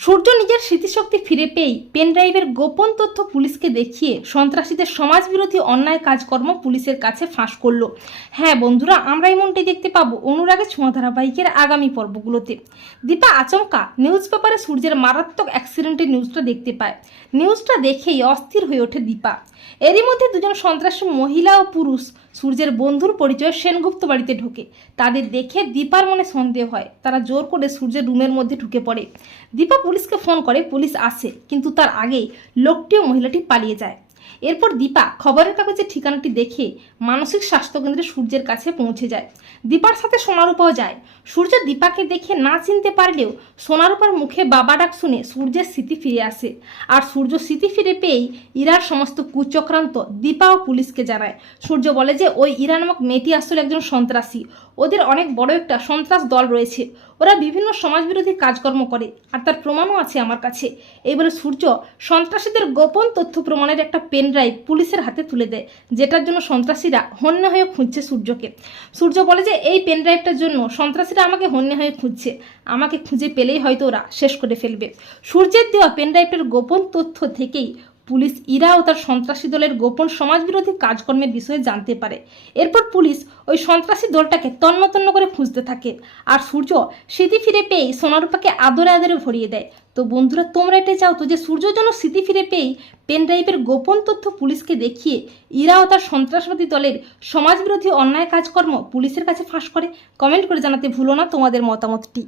সূর্য নিজের স্মৃতিশক্তি ফিরে পেয়েই পেনড্রাইভের গোপন তথ্য পুলিশকে দেখিয়ে সন্ত্রাসীদের সমাজবিরোধী অন্যায় কাজকর্ম পুলিশের কাছে ফাঁস করল। হ্যাঁ বন্ধুরা, আমরা এমনটাই দেখতে পাবো অনুরাগের ছোঁয়া ধারাবাহিকের আগামী পর্বগুলোতে। দীপা আচমকা নিউজ পেপারে সূর্যের মারাত্মক অ্যাক্সিডেন্টের নিউজটা দেখতে পায়। নিউজটা দেখেই অস্থির হয়ে ওঠে দীপা। এরই মধ্যে দুজন সন্ত্রাসী মহিলা ও পুরুষ সূর্যের বন্ধুর পরিচয় সেনগুপ্ত বাড়িতে ঢোকে। তাদের দেখে দীপার মনে সন্দেহ হয়। তারা জোর করে সূর্যের রুমের মধ্যে ঢুকে পড়ে। দীপা পুলিশকে ফোন করে, পুলিশ আসে। কিন্তু তার আগেই লোকটিও মহিলাটি পালিয়ে যায়। এরপর দীপা খবরের কাগজের ঠিকানাটি দেখে মানসিক স্বাস্থ্যকেন্দ্রে সূর্যের কাছে পৌঁছে যায়। দীপার সাথে সোনারূপাও যায়। সূর্য দীপাকে দেখে না চিনতে পারলেও সোনারূপার মুখে বাবা ডাক শুনে সূর্যের স্মৃতি ফিরে আসে। আর সূর্য স্মৃতি ফিরে পেয়েই ইরার সমস্ত কুচক্রান্ত দীপা ও পুলিশকে জানায়। সূর্য বলে যে, ওই ইরা নামক মেয়েটি আসলে একজন সন্ত্রাসী। ওদের অনেক বড় একটা সন্ত্রাস দল রয়েছে। ওরা বিভিন্ন সমাজবিরোধী কাজকর্ম করে, আর তার প্রমাণও আছে আমার কাছে। এবারে সূর্য সন্ত্রাসীদের গোপন তথ্য প্রমাণের একটা পেন ড্রাইভ পুলিশের হাতে তুলে দেয়, যেটার জন্য সন্ত্রাসীরা হন্যে হয়ে খুঁজছে সূর্যকে। সূর্য বলে যে, এই পেন ড্রাইভটার জন্য সন্ত্রাসীরা আমাকে হন্যে হয়ে খুঁজছে। আমাকে খুঁজে পেলেই হয়তো ওরা শেষ করে ফেলবে। সূর্যের দেওয়া পেন ড্রাইভের গোপন তথ্য থেকেই পুলিশ ইরা ও তার সন্ত্রাসী দলের গোপন সমাজবিরোধী কাজকর্মের বিষয়ে জানতে পারে। এরপর পুলিশ ওই সন্ত্রাসী দলটাকে তন্ন তন্ন করে খুঁজতে থাকে আর সূর্য স্মৃতি ফিরে পেয়েই সোনারূপাকে আদরে আদরে ভরিয়ে দেয়। তো বন্ধুরা, তোমরা এটা চাও তো যে সূর্য যেন স্মৃতি ফিরে পেয়েই পেন ড্রাইভের গোপন তথ্য পুলিশকে দেখিয়ে ইরা ও তার সন্ত্রাসবাদী দলের সমাজবিরোধী অন্যায় কাজকর্ম পুলিশের কাছে ফাঁস করে। কমেন্ট করে জানাতে ভুলো না তোমাদের মতামতটি।